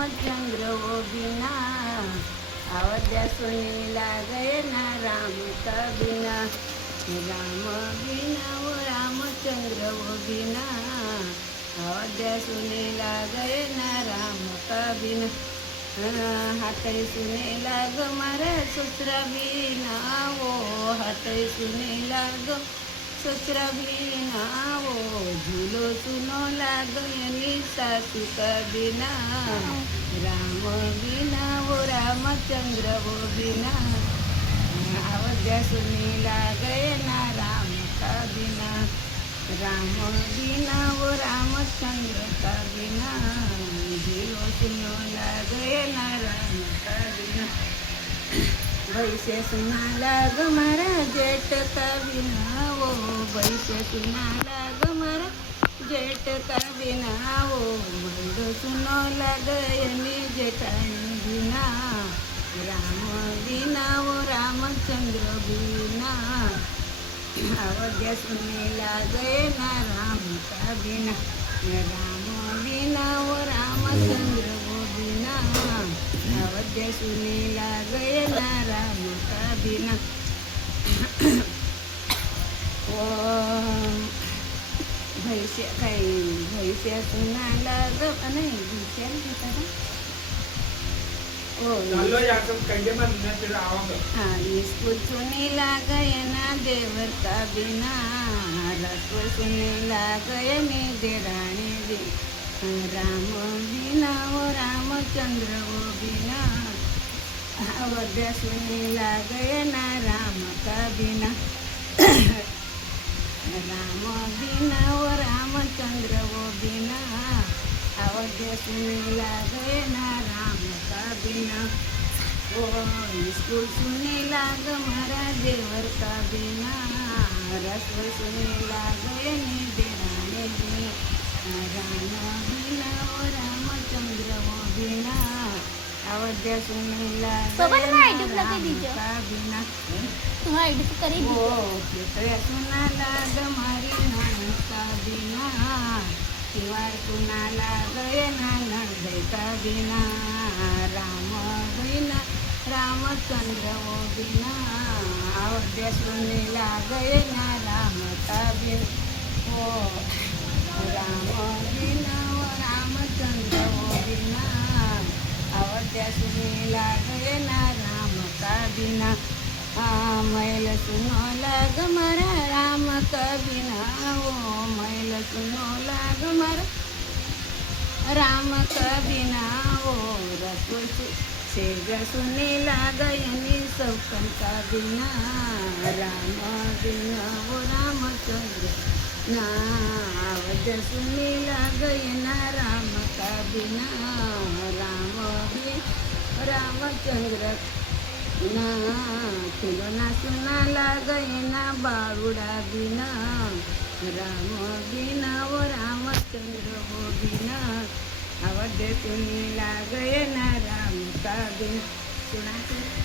रामचंद्र वो बिना, अयोध्या सुनीला गए ना राम का बिना। राम बिना वो रामचंद्र वो बिना, अयोध्या सुनीला गए ना राम का बिना। हाथै सुनीला ग मारा ससुरा बिना वो, हाथै सुनीला ग ससुरा बिना वो, झूलो सुनो लागयनी सासू का बिना। राम बिना वो रामचंद्र वो बिना, अयोध्या सुनीला गए ना राम का बिना। राम बिना वो रामचंद्र का बिना, झूलो सुनो लागए ना राम का बिना। वैसे सुना लाग मारा जेठ का बिना वो, वैसे सुना लाग मारा जेठ का बिना वो, मर्द सुनो लागयनी जेठानी बिना। राम बिना वो रामचंद्र बिना, अयोध्या सुनीला गए ना राम का बिना। राम बिना वो रामचंद्र वो बिना, अयोध्या सुनीला गए ना राम का बिना। वो भैसे काही भैसे सुनाला ग नाही भैसे घेता स्कूल सुनीला गए ना देवर का बिना, रसोई सुनीला गए नी देरानी बिना। राम बिना वो रामचंद्र वो बिना, अयोध्या सुनीला गए ना राम का बिना। राम बिना वो रामचंद्र वो बिना, अयोध्या सुनीला गए ना राम का बिना। ओ स्कूल सुनीला ग मारा देवर का बिना, रसोई सुनीला गए नी देराने बिना। राम बिना वो रामचंद्र वो बिना, अयोध्या सुनीला गए ना राम का बिना। ओ सुनाला ग मारी नान का बिना, शिवार कुणाला गए ना नंदे का बिना। राम बिना रामचंद्र वो बिना, अयोध्या सुनीला गए ना राम का बिना। ओ राम बिना वो रामचंद्र वो बिना, अयोध्या सुनीला गए ना राम का बिना। मैल सुनो लाग मारा राम का बिना वो, मैल सुनो लाग मारा राम का बिना वो, रसोई सेज सुनीला गयनी सौकन का बिना। राम बिना वो रामचंद्र ना, अयोध्या सुनीला गए ना राम का बिना। राम बिना रामचंद्र ना, खिलौना सुनाला गए ना बाळूडा बिना। राम बिना वो रामचंद्र वो बिना, अयोध्या सुनीला गए ना राम का बिना। सुना